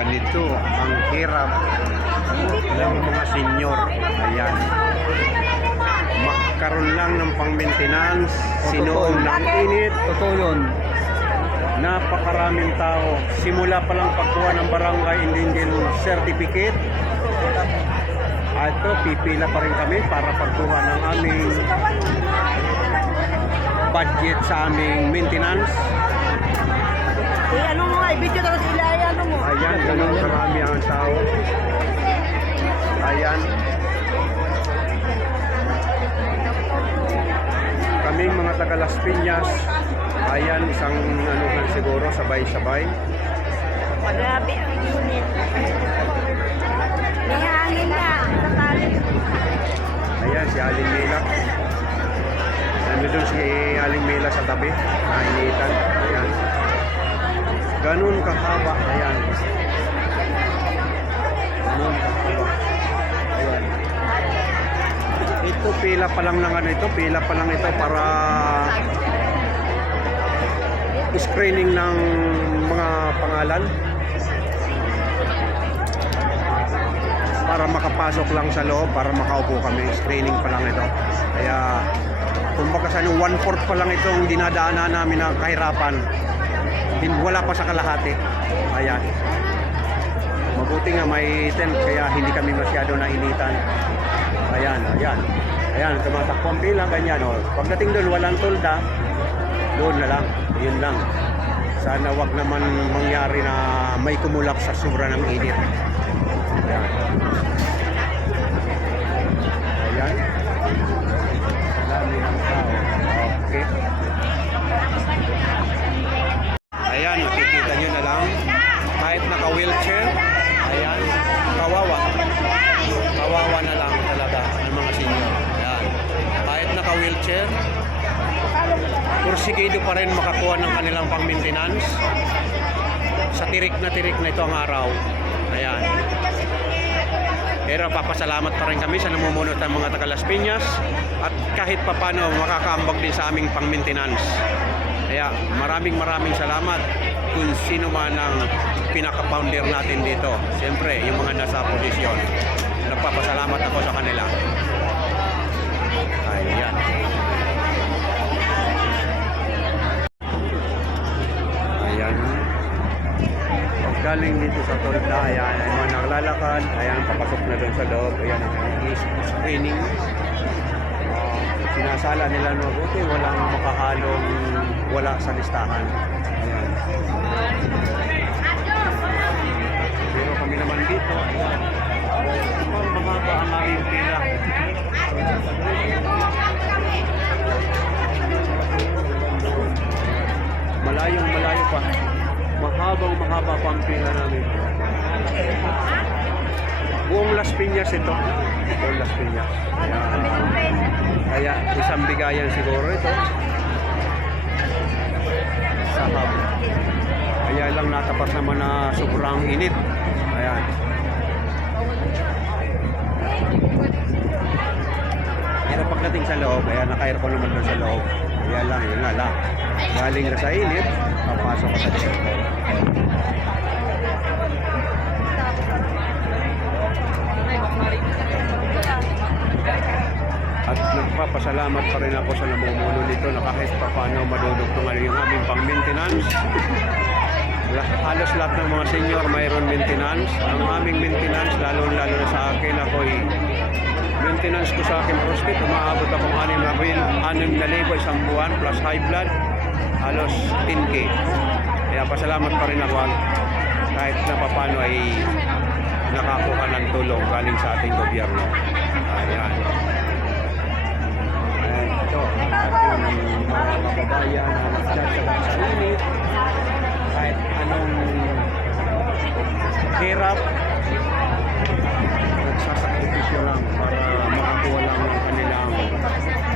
ganito ang hirap ng mga senyor. Ayan. Magkaroon lang ng pang-maintenance, sinuong ng init. Totoo yun. Napakaraming tao. Simula pa lang pagkuha ng barangay indigenous certificate. At ito, pipila pa rin kami para pagkuha ng aming budget sa aming maintenance. Ano mo nga, i-video tapos ilaya ano mo. Ayan, ganun karami ang tao. Ayan. Kaming mga taga Las Piñas, ayan, isang anuhan siguro, sabay-sabay. Grabe ang unit. May hangin na. Natali. Ayan, si Aling Mila. Nandun si Aling Mila sa tabi, nainitan. Ayan. Ganun kahaba, ayan. Ganun kahaba. Ayan. Ito, pila pa lang ng ano ito, pila pa lang ito para screening ng mga pangalan. Para makapasok lang sa loob, para makaupo kami. Screening pa lang ito. Kaya, kumbaga sa 1/4 pa lang itong dinadaanan namin ng kahirapan. Wala pa sa kalahati. Ayan. Mabuti nga may tent, kaya hindi kami masyado nainitan. Ayan, ayan. Ayan, tumatakbo ang pila, ganyan. O. Pagdating doon, walang tulda. Doon na lang. Yun lang. Sana wag naman mangyari na may kumulap sa sobra ng init. Ayan. Ayan. Dami ng tao. Okay. Ayan, makikita nyo na lang. Kahit naka-wheelchair, ayan, kawawa. Kawawa na lang talaga ng mga senior. Ayan. Kahit naka-wheelchair, kursigido pa rin makakuha ng kanilang pang-maintenance. Sa tirik na ito ang araw. Ayan. Pero papasalamat pa rin kami sa namumuno ng mga taga Las Piñas at kahit papano makakaambag din sa aming pang-maintenance. Kaya maraming salamat kung sino man ang pinaka-founder natin dito. Siyempre, yung mga nasa posisyon. Nagpapasalamat ako sa kanila. Ayan. Ayan. Galing dito sa Tolda, ayan, ay mga naglalakad, ayan, papasok na doon sa loob, ayan, ang screening. Sinasala nila mabuti, walang makahalong wala sa listahan. Ayan. Pero kami naman dito, ayan, mahaba ang aming pila. Malayo pa. Mahaba pa ang pila namin. Buong Las Piñas ito. Buong Las Piñas. Kaya isang bigayan siguro ito. Sahab. Kaya lang natapat naman na sobrang init. Ayan. Pero pagdating sa loob, ayan, naka-aircon naman doon sa loob. Kaya lang, yun nga lang. Galing na sa init, papasok ka sa aircon. At nagpapasalamat pa rin ako sa namumuno nito na kahit pa paano madudugtungan yung aming pang-maintenance. Halos lahat ng mga senior mayroon maintenance. Ang aming maintenance, lalo na sa akin, ako'y maintenance ko sa aking prostate, umaabot akong 6,000 isang buwan plus high blood, halos 10K. Kaya pasalamat pa rin ako kahit na papano ay nakakuha ng tulong galing sa ating gobyerno. Ayan. Ayan, ito ating mga kababayan na nagsasagang sa init kahit anong hirap, nagsasakripisyo lang para makakuha lang ng kanilang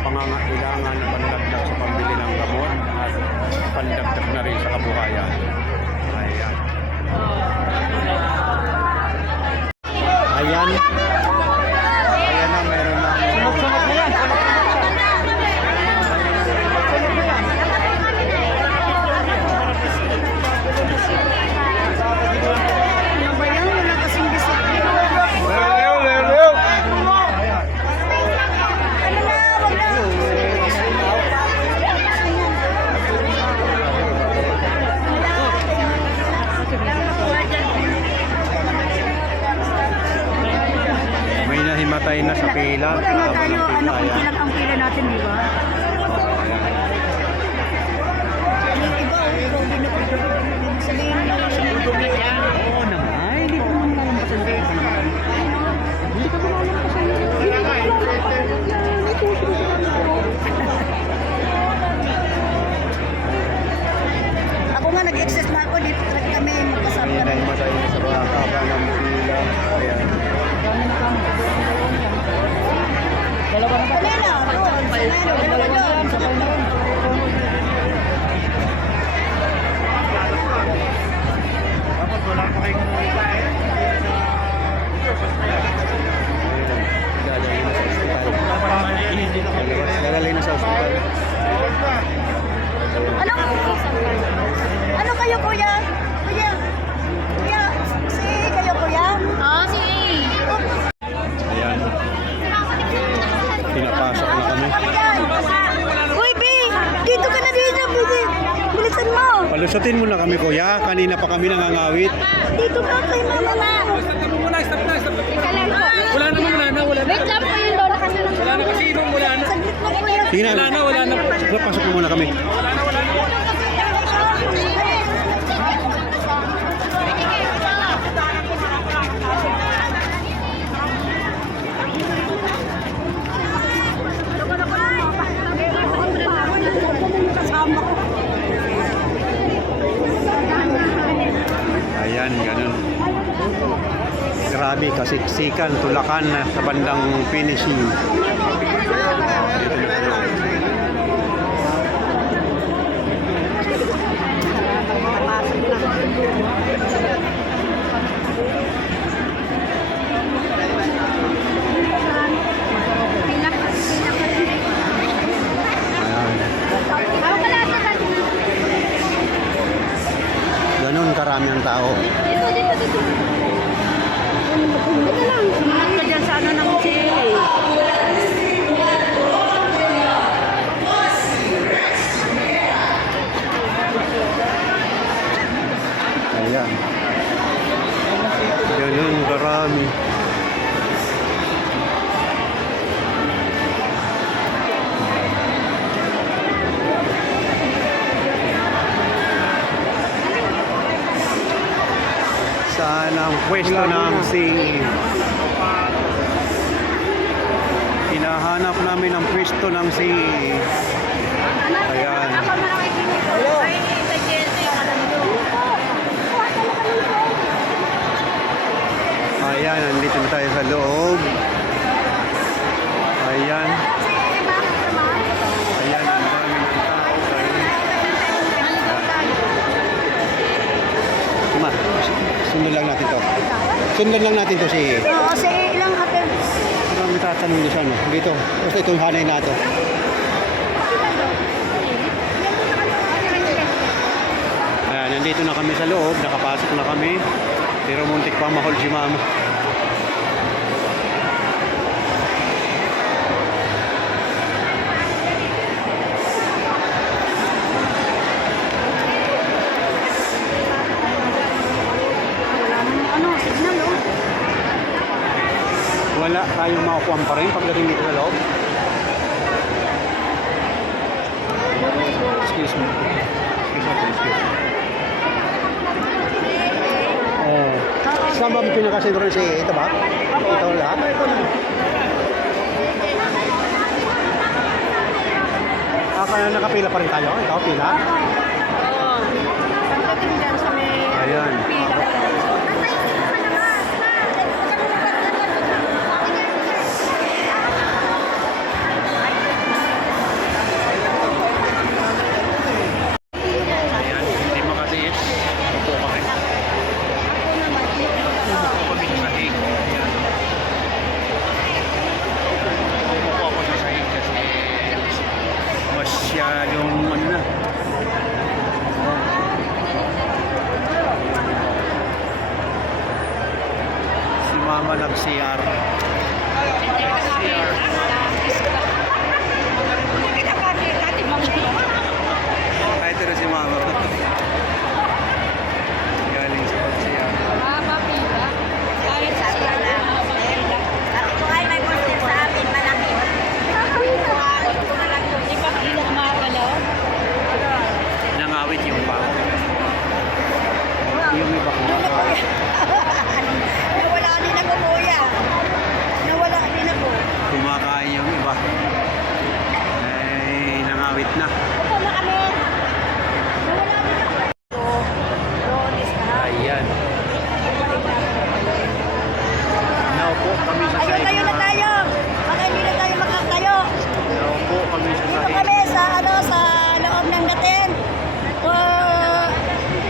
pangangailangan na pandagdag sa pambili ng gamot at pandagdag na rin sa kabuhayan. Ayan. Ayan. Ayan na, meron na. Sunod-sunod na yan. Nag-aantay na sa pila. Buti nga Haba tayo, ng pila, kunti ayan. lang ang pila natin, di ba? Yung iba, COVID na sabihin nila Oo naman, hindi ko naman nalampasan kayo. Hindi ka nalampasan. Ako nga, nag-excess na ako, dito talaga kami magkasama Ayan kami. ay matay na sa mga haba ng pila. Ayan. Kanina, doon, sa Nero, dalawa doon. Dapat wala pa kayong dadalhin na sa ospital. Ano kayo, kuya? Kuya? Kuya? Si kayo, kuya? Oo, si Ayan. Pinapasok na kami. Uy, B! Dito ka na dito, Bibi! Bilisan mo! Palusutin mo na kami kuya. Kanina pa kami nangangawit. Dito ka kay mama na! Wait lang po yung lola kasi saglit mo, kuya. Tingnan. Wala na. Pasok mo muna kami. Ayan, ganun. Grabe, kasiksikan, tulakan na sa bandang finishing. Dito na tayo. Ayan. Ganun karami ang tao. Sumunod ka dyan sa ano ng chili. Ayan. Ganun karami. Saan ang pwesto ng singing? Hinahanap namin ang pwesto ng singing. Ayan. Ayan, nandito na tayo sa loob. Ayan. Ayan, ang dami ng tao. Ma, sundan lang natin to. Sundan lang natin to si... Oo, si ilang ate. Marami tatanong doon sana. Dito. Basta itong hanay na to. Ayan, nandito na kami sa loob. Nakapasok na kami. Pero muntik pa mahol si mama. Ano, signal, oh. Wala tayong makakuha pa rin pagdating dito sa loob. Excuse me. Excuse me. Saan ba pinakasinturon si ito ba? Ito lahat? Kaya nakapila pa rin tayo? Ikaw, pila? Oo. Pagdating dyan sa may Ayan. pila. Ayan, hindi makatiis. Upo kami. Upo kami sa sahig. Ayan. Upo ako sa sahig kasi masyadong ano na. Si mama nag-CR. Kahit na si mama. Galing sa pag-CR. Ito ay may konti Yung iba kumakain. Nawala din ako, kuya. Nawala din ako. Kumakain yung iba. Eh, nangawit na. Opo na kami. Nawala din ako. Ronis na. Ayan. Naupo kami sa Ayun, sahig tayo na tayo. Baka hindi na tayo makatayo. Naupo kami sa Dito sahig. kami sa sa loob ng datin.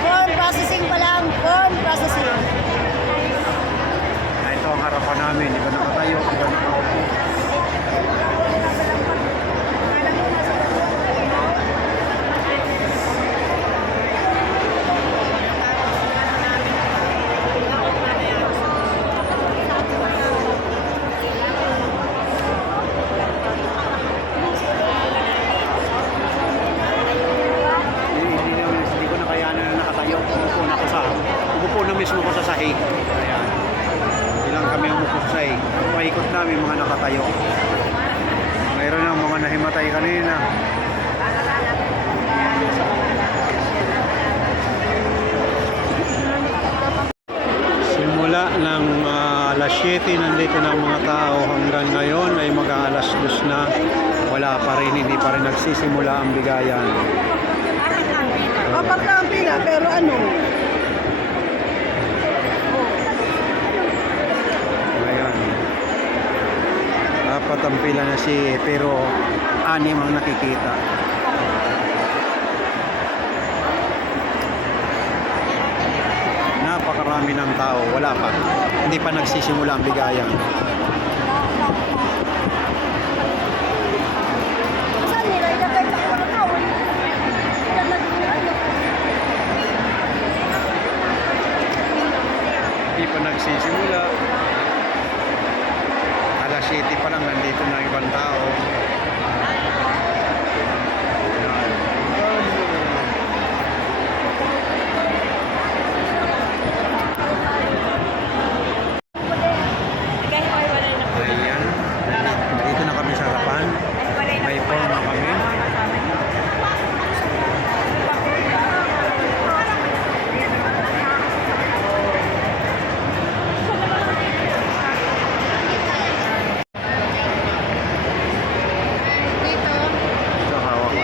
Corn processing pa lang. Corn processing. Ito ang harapan namin. Iba nakatayo, iba nakaupo. Hindi ko na kayanan na nakatayo. Umupo na mismo ko sa sahig. Ayan. Ilang kami umupo sa sahig. Ang paikot namin mga nakatayo. Mayroon ng mga nahimatay kanina. Simula ng alas 7 nandito ng mga tao hanggang ngayon ay mag-aalas 2 na. Wala pa rin, hindi pa rin nagsisimula ang bigayan. Apat na ang pila, pero ano? Ayan. Dapat ang pila na pero 6 ang nakikita. Napakarami ng tao, wala pa. Hindi pa nagsisimula ang bigayan. Saan nila? Ilagay sa kulakaw. Hindi pa nagsisimula. Alas 7 pa lang, nandito na ibang tao. Ayan. Dito na kami sa harapan. May form na kami. Ito, hawak ko.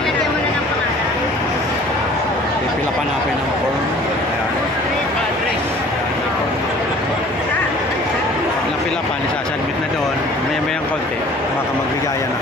Pipila pa natin ang form. Ayan. Napila pa, nisasubmit na doon. Maya-mayang konti, baka magbigayan na.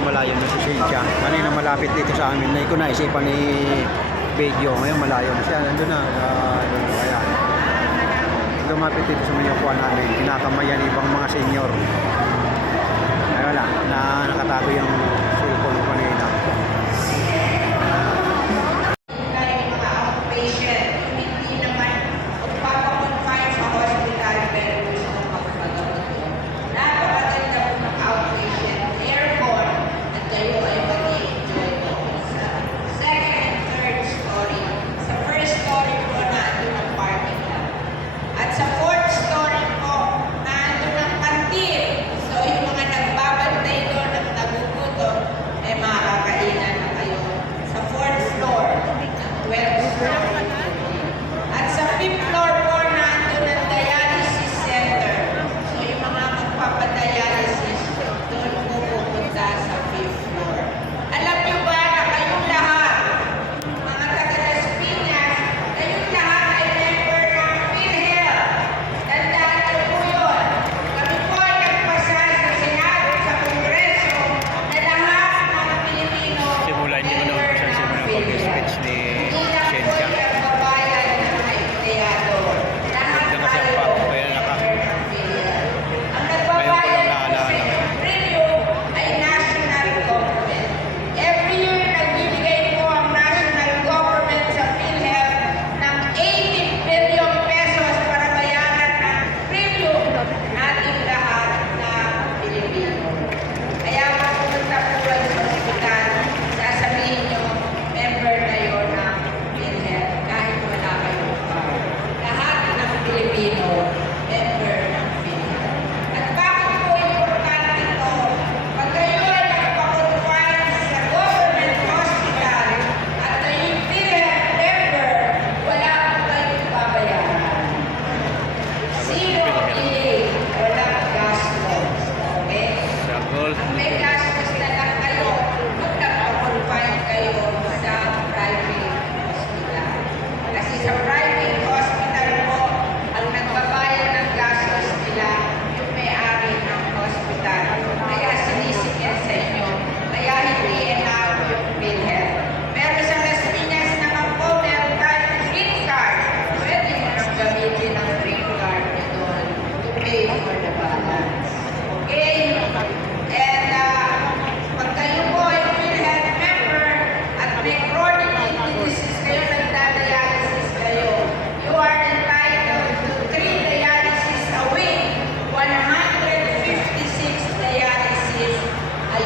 Malayo na si Cynthia. Kanina malapit dito sa amin. Hindi ko naisipan ni video. Ngayon malayo na siya. Nandun na. Kaya lumapit dito sa mga kuha namin. Kinakamayan ibang mga senior. Ay wala. Nakatago yung cellphone ko kanina. At sa fourth story po, nandun ang kantin. So yung mga nagbabantay doon at nagugutom,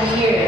here.